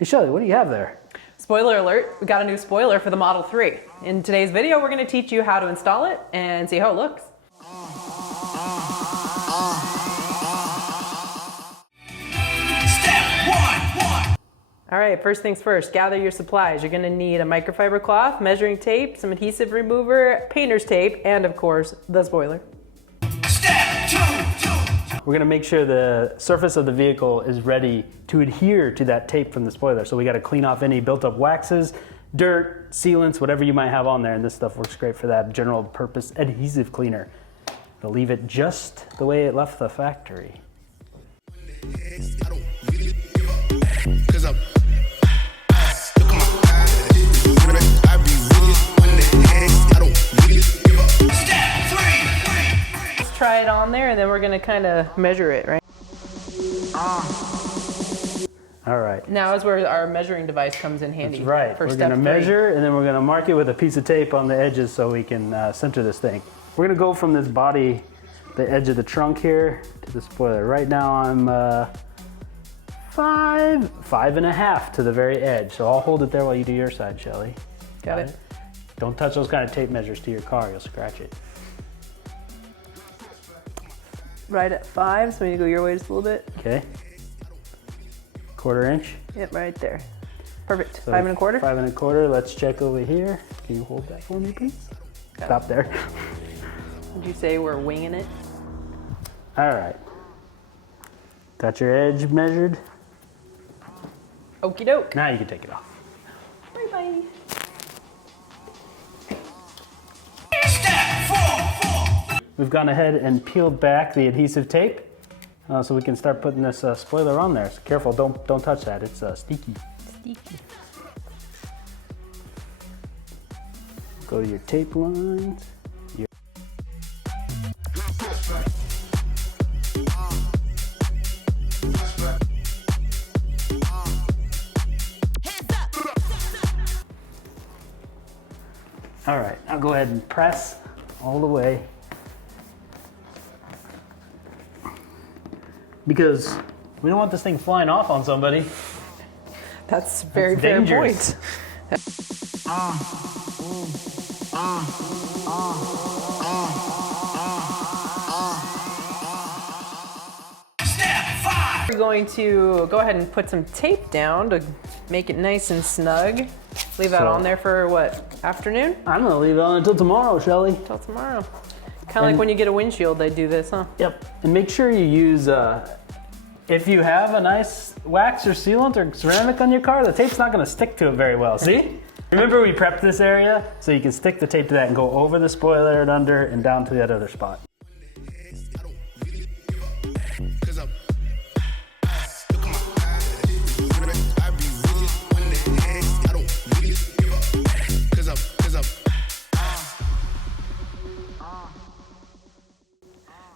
Hey Shelly, what do you have there? Spoiler alert, we got a new spoiler for the Model 3. In today's video, we're going to teach you how to install it and see how it looks. All right, first things first, gather your supplies. You're gonna need a microfiber cloth, measuring tape, some adhesive remover, painter's tape, and of course, the spoiler. We're gonna make sure the surface of the vehicle is ready to adhere to that tape from the spoiler. So we gotta clean off any built up waxes, dirt, sealants, whatever you might have on there. And this stuff works great for that general purpose adhesive cleaner. They'll leave it just the way it left the factory. Try it on there and then we're gonna kind of measure it, right? All right. Now is where our measuring device comes in handy. That's right. For we're step gonna 3. measure and then we're gonna mark it with a piece of tape on the edges so we can center this thing. We're gonna go from this body, the edge of the trunk here, to the spoiler. Right now I'm 5.5 to the very edge. So I'll hold it there while you do your side, Shelly. Got it. Don't touch those kind of tape measures to your car, you'll scratch it. Right at 5, so we need to go your way just a little bit. Okay. 1/4 inch. Yep, right there. Perfect. So 5 1/4. 5 1/4. Let's check over here. Can you hold that for me, please? Stop there. Would you say we're winging it? All right. Got your edge measured? Okie doke. Now you can take it off. Bye-bye. We've gone ahead and peeled back the adhesive tape so we can start putting this spoiler on there. So careful, don't touch that. It's sticky. Sticky. Go to your tape lines. All right, I'll go ahead and press all the way. Because we don't want this thing flying off on somebody. That's very fair point. We're going to go ahead and put some tape down to make it nice and snug. Leave that on there for what, afternoon? I'm gonna leave it on until tomorrow, Shelly. Until tomorrow. Kind of like when you get a windshield, they do this, huh? Yep, and make sure you use, if you have a nice wax or sealant or ceramic on your car, the tape's not gonna stick to it very well, see? Remember we prepped this area so you can stick the tape to that and go over the spoiler and under and down to that other spot.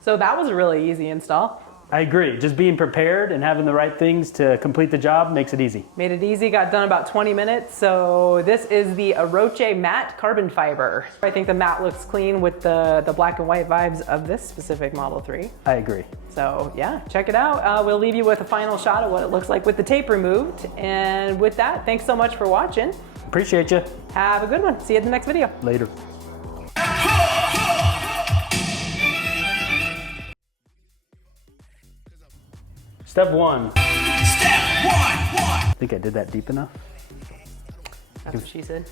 So that was a really easy install. I agree, just being prepared and having the right things to complete the job makes it easy. Made it easy, got done about 20 minutes. So this is the Aroche matte carbon fiber. I think the matte looks clean with the black and white vibes of this specific Model 3. I agree. So yeah, check it out. We'll leave you with a final shot of what it looks like with the tape removed. And with that, thanks so much for watching. Appreciate you. Have a good one. See you in the next video. Later. Step 1. I think I did that deep enough. That's what she said.